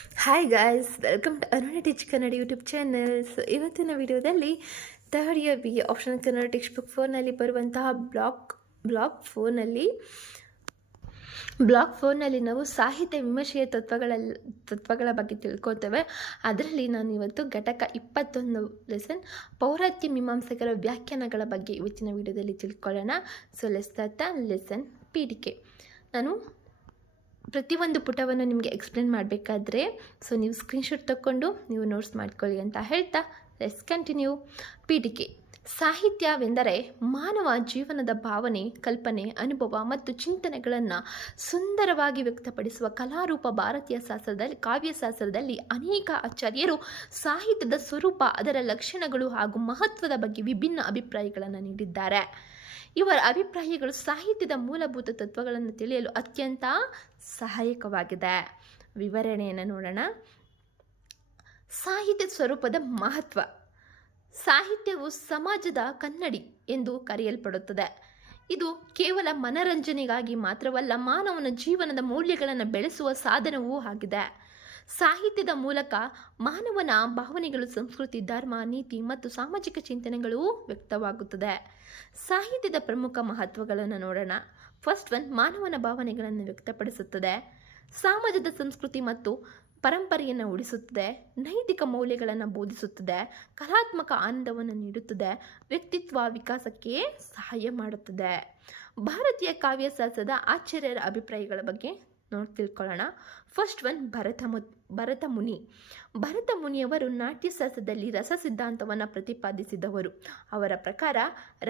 Hi guys, welcome to Aruna teach Kannada YouTube channel. So ಇವತ್ತಿನ ವಿಡಿಯೋದಲ್ಲಿ third year B option Kannada textbook 4ನಲ್ಲಿ ಬರುವಂತಹ block 4ನಲ್ಲಿ ನಾವು ಸಾಹಿತ್ಯ ವಿಮರ್ಶೆಯ ತತ್ವಗಳ ಬಗ್ಗೆ ತಿಳ್ಕೊತೇವೆ. ಅದರಲ್ಲಿ ನಾನು ಇವತ್ತು ಘಟಕ 21 ಲೆಸನ್ ಪೌರಾತ್ಯ ಮೀಮಾಂಸಕರ ವ್ಯಾಖ್ಯಾನಗಳ ಬಗ್ಗೆ ಇವತ್ತಿನ ವಿಡಿಯೋದಲ್ಲಿ ತಿಳ್ಕೊಳ್ಳೋಣ. So let's start the lesson ಪೀಠಿಕೆ. ನಾನು ಪ್ರತಿಯೊಂದು ಪುಟವನ್ನು ನಿಮಗೆ ಎಕ್ಸ್ಪ್ಲೇನ್ ಮಾಡಬೇಕಾದ್ರೆ ಸೊ ನೀವು ಸ್ಕ್ರೀನ್ಶಾಟ್ ತಗೊಂಡು ನೀವು ನೋಟ್ಸ್ ಮಾಡ್ಕೊಳ್ಳಿ ಅಂತ ಹೇಳ್ತಾ ಲೆಟ್ಸ್ ಕಂಟಿನ್ಯೂ. ಪೀಠಿಕೆ. ಸಾಹಿತ್ಯವೆಂದರೆ ಮಾನವ ಜೀವನದ ಭಾವನೆ, ಕಲ್ಪನೆ, ಅನುಭವ ಮತ್ತು ಚಿಂತನೆಗಳನ್ನು ಸುಂದರವಾಗಿ ವ್ಯಕ್ತಪಡಿಸುವ ಕಲಾರೂಪ. ಭಾರತೀಯ ಕಾವ್ಯಶಾಸ್ತ್ರದಲ್ಲಿ ಅನೇಕ ಆಚಾರ್ಯರು ಸಾಹಿತ್ಯದ ಸ್ವರೂಪ, ಅದರ ಲಕ್ಷಣಗಳು ಹಾಗೂ ಮಹತ್ವದ ಬಗ್ಗೆ ವಿಭಿನ್ನ ಅಭಿಪ್ರಾಯಗಳನ್ನು ನೀಡಿದ್ದಾರೆ. ಇವರ ಅಭಿಪ್ರಾಯಗಳು ಸಾಹಿತ್ಯದ ಮೂಲಭೂತ ತತ್ವಗಳನ್ನು ತಿಳಿಯಲು ಅತ್ಯಂತ ಸಹಾಯಕವಾಗಿದೆ. ವಿವರಣೆಯನ್ನು ನೋಡೋಣ. ಸಾಹಿತ್ಯ ಸ್ವರೂಪದ ಮಹತ್ವ. ಸಾಹಿತ್ಯವು ಸಮಾಜದ ಕನ್ನಡಿ ಎಂದು ಕರೆಯಲ್ಪಡುತ್ತದೆ. ಇದು ಕೇವಲ ಮನರಂಜನೆಗಾಗಿ ಮಾತ್ರವಲ್ಲ, ಮಾನವನ ಜೀವನದ ಮೌಲ್ಯಗಳನ್ನು ಬೆಳೆಸುವ ಸಾಧನವೂ ಆಗಿದೆ. ಸಾಹಿತ್ಯದ ಮೂಲಕ ಮಾನವನ ಭಾವನೆಗಳು, ಸಂಸ್ಕೃತಿ, ಧರ್ಮ, ನೀತಿ ಮತ್ತು ಸಾಮಾಜಿಕ ಚಿಂತನೆಗಳು ವ್ಯಕ್ತವಾಗುತ್ತದೆ. ಸಾಹಿತ್ಯದ ಪ್ರಮುಖ ಮಹತ್ವಗಳನ್ನು ನೋಡೋಣ. ಫಸ್ಟ್ ಒನ್, ಮಾನವನ ಭಾವನೆಗಳನ್ನು ವ್ಯಕ್ತಪಡಿಸುತ್ತದೆ, ಸಮಾಜದ ಸಂಸ್ಕೃತಿ ಮತ್ತು ಪರಂಪರೆಯನ್ನು ಉಳಿಸುತ್ತದೆ, ನೈತಿಕ ಮೌಲ್ಯಗಳನ್ನು ಬೋಧಿಸುತ್ತದೆ, ಕಲಾತ್ಮಕ ಆನಂದವನ್ನು ನೀಡುತ್ತದೆ, ವ್ಯಕ್ತಿತ್ವ ವಿಕಾಸಕ್ಕೆ ಸಹಾಯ ಮಾಡುತ್ತದೆ. ಭಾರತೀಯ ಕಾವ್ಯಶಾಸ್ತ್ರದ ಆಚಾರ್ಯರ ಅಭಿಪ್ರಾಯಗಳ ಬಗ್ಗೆ ತಿಳ್ಕೊಳ್ಳೋಣ. ಫಸ್ಟ್ ಒನ್, ಭರತ ಮುನಿಯವರು ನಾಟ್ಯಶಾಸ್ತ್ರದಲ್ಲಿ ರಸ ಸಿದ್ಧಾಂತವನ್ನು ಪ್ರತಿಪಾದಿಸಿದವರು. ಅವರ ಪ್ರಕಾರ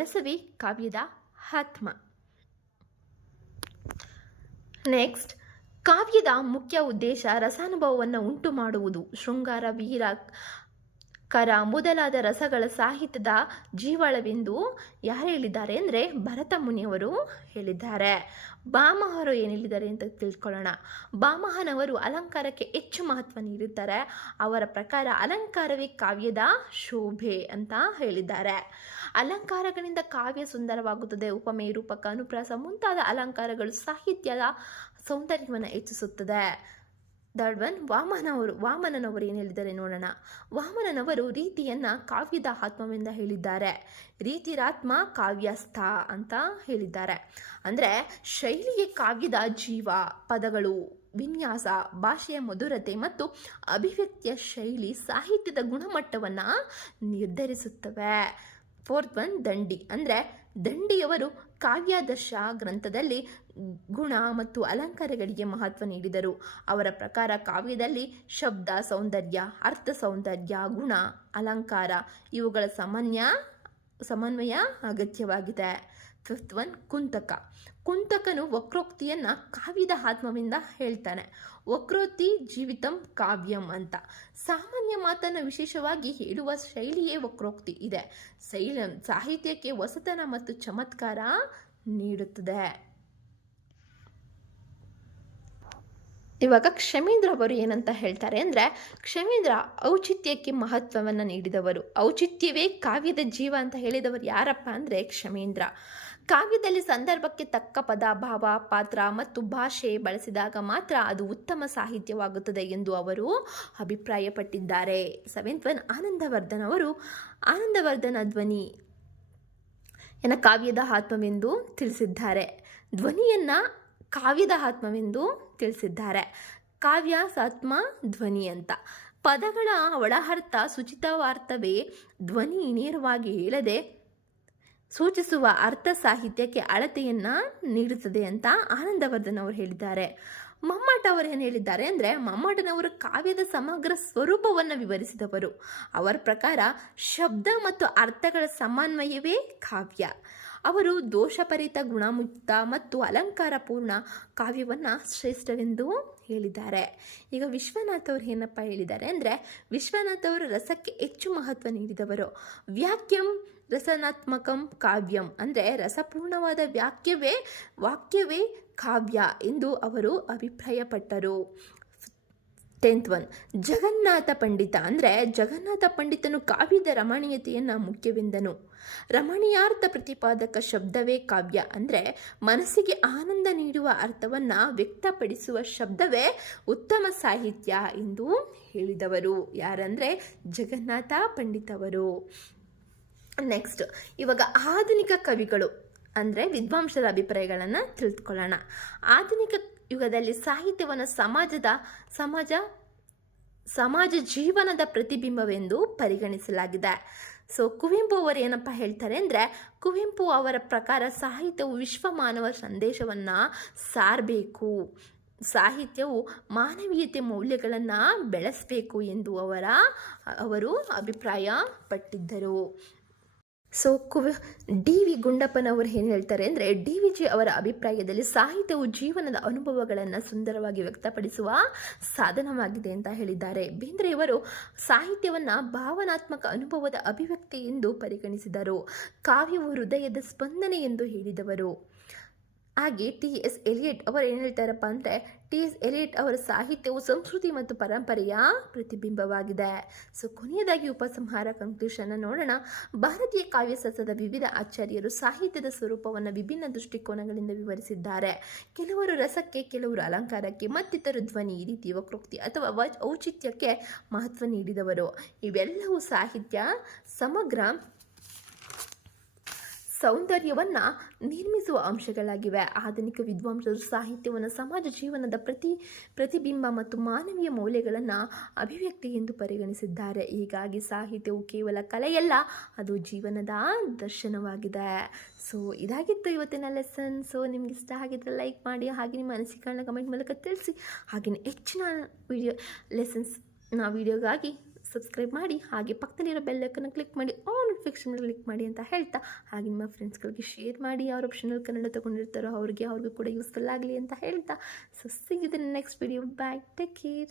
ರಸವೇ ಕಾವ್ಯದ ಆತ್ಮ. ನೆಕ್ಸ್ಟ್, ಕಾವ್ಯದ ಮುಖ್ಯ ಉದ್ದೇಶ ರಸಾನುಭವವನ್ನು ಉಂಟು ಮಾಡುವುದು. ಶೃಂಗಾರ, ವೀರ, ಕರ ಮೊದಲಾದ ರಸಗಳ ಸಾಹಿತ್ಯದ ಜೀವಾಳವೆಂದು ಯಾರು ಹೇಳಿದ್ದಾರೆ ಅಂದರೆ ಭರತ ಮುನಿಯವರು ಹೇಳಿದ್ದಾರೆ. ಭಾಮಹರು ಏನು ಹೇಳಿದ್ದಾರೆ ಅಂತ ತಿಳ್ಕೊಳ್ಳೋಣ. ಭಾಮಹನವರು ಅಲಂಕಾರಕ್ಕೆ ಹೆಚ್ಚು ಮಹತ್ವ ನೀಡುತ್ತಾರೆ. ಅವರ ಪ್ರಕಾರ ಅಲಂಕಾರವೇ ಕಾವ್ಯದ ಶೋಭೆ ಅಂತ ಹೇಳಿದ್ದಾರೆ. ಅಲಂಕಾರಗಳಿಂದ ಕಾವ್ಯ ಸುಂದರವಾಗುತ್ತದೆ. ಉಪಮೆ, ರೂಪಕ, ಅನುಪ್ರಾಸ ಮುಂತಾದ ಅಲಂಕಾರಗಳು ಸಾಹಿತ್ಯದ ಸೌಂದರ್ಯವನ್ನು ಹೆಚ್ಚಿಸುತ್ತದೆ. ಥರ್ಡ್ ಒನ್, ವಾಮನನವರು ಏನು ಹೇಳಿದ್ದಾರೆ ನೋಡೋಣ. ವಾಮನನವರು ರೀತಿಯನ್ನು ಕಾವ್ಯದ ಆತ್ಮವೆಂದು ಹೇಳಿದ್ದಾರೆ. ರೀತಿರಾತ್ಮ ಕಾವ್ಯಸ್ಥ ಅಂತ ಹೇಳಿದ್ದಾರೆ. ಅಂದರೆ ಶೈಲಿಗೆ ಕಾವ್ಯದ ಜೀವ. ಪದಗಳು, ವಿನ್ಯಾಸ, ಭಾಷೆಯ ಮಧುರತೆ ಮತ್ತು ಅಭಿವ್ಯಕ್ತಿಯ ಶೈಲಿ ಸಾಹಿತ್ಯದ ಗುಣಮಟ್ಟವನ್ನು ನಿರ್ಧರಿಸುತ್ತವೆ. ಫೋರ್ತ್ ಒನ್, ದಂಡಿ. ಅಂದರೆ ದಂಡಿಯವರು ಕಾವ್ಯಾದರ್ಶ ಗ್ರಂಥದಲ್ಲಿ ಗುಣ ಮತ್ತು ಅಲಂಕಾರಗಳಿಗೆ ಮಹತ್ವ ನೀಡಿದರು. ಅವರ ಪ್ರಕಾರ ಕಾವ್ಯದಲ್ಲಿ ಶಬ್ದ ಸೌಂದರ್ಯ, ಅರ್ಥ ಸೌಂದರ್ಯ, ಗುಣ, ಅಲಂಕಾರ ಇವುಗಳ ಸಮನ್ವಯ ಅಗತ್ಯವಾಗಿದೆ. ಫಿಫ್ತ್ ಒನ್, ಕುಂತಕನು ವಕ್ರೋಕ್ತಿಯನ್ನು ಕಾವ್ಯದ ಆತ್ಮವೆಂದ ಹೇಳ್ತಾನೆ. ವಕ್ರೋಕ್ತಿ ಜೀವಿತಂ ಕಾವ್ಯಂ ಅಂತ. ಸಾಮಾನ್ಯ ಮಾತನ್ನು ವಿಶೇಷವಾಗಿ ಹೇಳುವ ಶೈಲಿಯೇ ವಕ್ರೋಕ್ತಿ ಇದೆ. ಸಾಹಿತ್ಯಕ್ಕೆ ಹೊಸತನ ಮತ್ತು ಚಮತ್ಕಾರ ನೀಡುತ್ತದೆ. ಇವಾಗ ಕ್ಷಮೇಂದ್ರ ಅವರು ಏನಂತ ಹೇಳ್ತಾರೆ ಅಂದರೆ, ಕ್ಷಮೇಂದ್ರ ಔಚಿತ್ಯಕ್ಕೆ ಮಹತ್ವವನ್ನು ನೀಡಿದವರು. ಔಚಿತ್ಯವೇ ಕಾವ್ಯದ ಜೀವ ಅಂತ ಹೇಳಿದವರು ಯಾರಪ್ಪ ಅಂದರೆ ಕ್ಷಮೇಂದ್ರ. ಕಾವ್ಯದಲ್ಲಿ ಸಂದರ್ಭಕ್ಕೆ ತಕ್ಕ ಪದ, ಭಾವ, ಪಾತ್ರ ಮತ್ತು ಭಾಷೆ ಬಳಸಿದಾಗ ಮಾತ್ರ ಅದು ಉತ್ತಮ ಸಾಹಿತ್ಯವಾಗುತ್ತದೆ ಎಂದು ಅವರು ಅಭಿಪ್ರಾಯಪಟ್ಟಿದ್ದಾರೆ. ಸೆವೆಂತ್ ಒನ್, ಆನಂದವರ್ಧನ್ ಅವರು ಆನಂದವರ್ಧನ ಧ್ವನಿ ಕಾವ್ಯದ ಆತ್ಮವೆಂದು ತಿಳಿಸಿದ್ದಾರೆ. ಧ್ವನಿಯನ್ನು ಕಾವ್ಯದ ಆತ್ಮವೆಂದು ತಿಳಿಸಿದ್ದಾರೆ. ಕಾವ್ಯ ಆತ್ಮ ಧ್ವನಿ ಅಂತ. ಪದಗಳ ಒಳಅರ್ಥ ಸೂಚಿತವಾರ್ಥವೇ ಧ್ವನಿ ನೇರವಾಗಿ ಹೇಳದೆ ಸೂಚಿಸುವ ಅರ್ಥ ಸಾಹಿತ್ಯಕ್ಕೆ ಅಳತೆಯನ್ನು ನೀಡುತ್ತದೆ ಅಂತ ಆನಂದವರ್ಧನ್ ಅವರು ಹೇಳಿದ್ದಾರೆ. ಮಮ್ಮಟ ಅವರು ಏನು ಹೇಳಿದ್ದಾರೆ ಅಂದರೆ, ಮಮ್ಮಟನವರು ಕಾವ್ಯದ ಸಮಗ್ರ ಸ್ವರೂಪವನ್ನು ವಿವರಿಸಿದವರು. ಅವರ ಪ್ರಕಾರ ಶಬ್ದ ಮತ್ತು ಅರ್ಥಗಳ ಸಮನ್ವಯವೇ ಕಾವ್ಯ. ಅವರು ದೋಷಪರಿತ, ಗುಣಮುಕ್ತ ಮತ್ತು ಅಲಂಕಾರಪೂರ್ಣ ಕಾವ್ಯವನ್ನು ಶ್ರೇಷ್ಠವೆಂದು ಹೇಳಿದ್ದಾರೆ. ಈಗ ವಿಶ್ವನಾಥ್ ಅವರು ಏನಪ್ಪ ಹೇಳಿದ್ದಾರೆ ಅಂದರೆ, ವಿಶ್ವನಾಥ್ ಅವರು ರಸಕ್ಕೆ ಹೆಚ್ಚು ಮಹತ್ವ ನೀಡಿದವರು. ವ್ಯಾಕ್ಯಂ ರಸನಾತ್ಮಕಂ ಕಾವ್ಯಂ ಅಂದರೆ ರಸಪೂರ್ಣವಾದ ವಾಕ್ಯವೇ ಕಾವ್ಯ ಎಂದು ಅವರು ಅಭಿಪ್ರಾಯಪಟ್ಟರು. 10th ಒನ್, ಜಗನ್ನಾಥ ಪಂಡಿತ. ಅಂದರೆ ಜಗನ್ನಾಥ ಪಂಡಿತನು ಕಾವ್ಯದ ರಮಣೀಯತೆಯನ್ನು ಮುಖ್ಯವೆಂದನು. ರಮಣೀಯಾರ್ಥ ಪ್ರತಿಪಾದಕ ಶಬ್ದವೇ ಕಾವ್ಯ. ಅಂದರೆ ಮನಸ್ಸಿಗೆ ಆನಂದ ನೀಡುವ ಅರ್ಥವನ್ನು ವ್ಯಕ್ತಪಡಿಸುವ ಶಬ್ದವೇ ಉತ್ತಮ ಸಾಹಿತ್ಯ ಎಂದು ಹೇಳಿದವರು ಯಾರಂದರೆ ಜಗನ್ನಾಥ ಪಂಡಿತವರು. ನೆಕ್ಸ್ಟ್, ಇವಾಗ ಆಧುನಿಕ ಕವಿಗಳು ಅಂದರೆ ವಿದ್ವಾಂಸರ ಅಭಿಪ್ರಾಯಗಳನ್ನು ತಿಳಿದುಕೊಳ್ಳೋಣ. ಆಧುನಿಕ ಯುಗದಲ್ಲಿ ಸಾಹಿತ್ಯವನ್ನು ಸಮಾಜ ಜೀವನದ ಪ್ರತಿಬಿಂಬವೆಂದು ಪರಿಗಣಿಸಲಾಗಿದೆ. ಸೊ ಕುವೆಂಪು ಅವರು ಏನಪ್ಪ ಹೇಳ್ತಾರೆ ಅಂದರೆ, ಕುವೆಂಪು ಅವರ ಪ್ರಕಾರ ಸಾಹಿತ್ಯವು ವಿಶ್ವ ಮಾನವ ಸಂದೇಶವನ್ನು ಸಾರಬೇಕು, ಸಾಹಿತ್ಯವು ಮಾನವೀಯತೆ ಮೌಲ್ಯಗಳನ್ನು ಬೆಳೆಸಬೇಕು ಎಂದು ಅವರು ಅಭಿಪ್ರಾಯ ಪಟ್ಟಿದ್ದರು. ಸೊ ಡಿ ವಿ ಗುಂಡಪ್ಪನವರು ಏನು ಹೇಳ್ತಾರೆ ಅಂದರೆ, ಡಿ ವಿ ಜಿ ಅವರ ಅಭಿಪ್ರಾಯದಲ್ಲಿ ಸಾಹಿತ್ಯವು ಜೀವನದ ಅನುಭವಗಳನ್ನು ಸುಂದರವಾಗಿ ವ್ಯಕ್ತಪಡಿಸುವ ಸಾಧನವಾಗಿದೆ ಅಂತ ಹೇಳಿದ್ದಾರೆ. ಬೇಂದ್ರೆಯವರು ಸಾಹಿತ್ಯವನ್ನು ಭಾವನಾತ್ಮಕ ಅನುಭವದ ಅಭಿವ್ಯಕ್ತಿ ಎಂದು ಪರಿಗಣಿಸಿದರು. ಕಾವ್ಯವು ಹೃದಯದ ಸ್ಪಂದನೆ ಎಂದು ಹೇಳಿದವರು. ಹಾಗೆ ಟಿ ಎಸ್ ಎಲಿಯಟ್ ಅವರು ಏನು ಹೇಳ್ತಾರಪ್ಪ ಅಂದರೆ, ಟಿ ಎಸ್ ಎಲಿಯಟ್ ಅವರ ಸಾಹಿತ್ಯವು ಸಂಸ್ಕೃತಿ ಮತ್ತು ಪರಂಪರೆಯ ಪ್ರತಿಬಿಂಬವಾಗಿದೆ. ಸೊ ಕೊನೆಯದಾಗಿ ಉಪಸಂಹಾರ ಕನ್ಕ್ಲೂಷನ್ ನೋಡೋಣ. ಭಾರತೀಯ ಕಾವ್ಯಶಾಸ್ತ್ರದ ವಿವಿಧ ಆಚಾರ್ಯರು ಸಾಹಿತ್ಯದ ಸ್ವರೂಪವನ್ನು ವಿಭಿನ್ನ ದೃಷ್ಟಿಕೋನಗಳಿಂದ ವಿವರಿಸಿದ್ದಾರೆ. ಕೆಲವರು ರಸಕ್ಕೆ, ಕೆಲವರು ಅಲಂಕಾರಕ್ಕೆ, ಮತ್ತಿತರರು ಧ್ವನಿ, ರೀತಿ, ವಕ್ರೋಕ್ತಿ ಅಥವಾ ಔಚಿತ್ಯಕ್ಕೆ ಮಹತ್ವ ನೀಡಿದವರು. ಇವೆಲ್ಲವೂ ಸಾಹಿತ್ಯ ಸಮಗ್ರ ಸೌಂದರ್ಯವನ್ನು ನಿರ್ಮಿಸುವ ಅಂಶಗಳಾಗಿವೆ. ಆಧುನಿಕ ವಿದ್ವಾಂಸರು ಸಾಹಿತ್ಯವನ್ನು ಸಮಾಜ ಜೀವನದ ಪ್ರತಿಬಿಂಬ ಮತ್ತು ಮಾನವೀಯ ಮೌಲ್ಯಗಳನ್ನು ಅಭಿವ್ಯಕ್ತಿ ಎಂದು ಪರಿಗಣಿಸಿದ್ದಾರೆ. ಹೀಗಾಗಿ ಸಾಹಿತ್ಯವು ಕೇವಲ ಕಲೆಯಲ್ಲ, ಅದು ಜೀವನದ ದರ್ಶನವಾಗಿದೆ. ಸೊ ಇದಾಗಿತ್ತು ಇವತ್ತಿನ ಲೆಸನ್. ಸೊ ನಿಮ್ಗೆ ಇಷ್ಟ ಆಗಿದ್ರೆ ಲೈಕ್ ಮಾಡಿ, ಹಾಗೆ ನಿಮ್ಮ ಅನಿಸಿಕೆಗಳನ್ನ ಕಮೆಂಟ್ ಮೂಲಕ ತಿಳಿಸಿ. ಹಾಗೆಯೇ ಹೆಚ್ಚಿನ ವಿಡಿಯೋಗಾಗಿ ಸಬ್ಸ್ಕ್ರೈಬ್ ಮಾಡಿ, ಹಾಗೆ ಪಕ್ಕದಲ್ಲಿರೋ ಬೆಲ್ ಐಕನ್ನ ಕ್ಲಿಕ್ ಮಾಡಿ, ಆಲ್ ನೋಟಿಫಿಕೇಷನ್ ಕ್ಲಿಕ್ ಮಾಡಿ ಅಂತ ಹೇಳ್ತಾ, ಹಾಗೆ ನಿಮ್ಮ ಫ್ರೆಂಡ್ಸ್ಗಳಿಗೆ ಶೇರ್ ಮಾಡಿ, ಅವ್ರ ಆಪ್ಷನಲ್ ಕನ್ನಡ ತೊಗೊಂಡಿರ್ತಾರೋ ಅವ್ರಿಗೂ ಕೂಡ ಯೂಸ್ಫುಲ್ ಆಗಲಿ ಅಂತ ಹೇಳ್ತಾ. ಸೊ ಸಿಗಿದ್ರೆ next video. Bye, take care.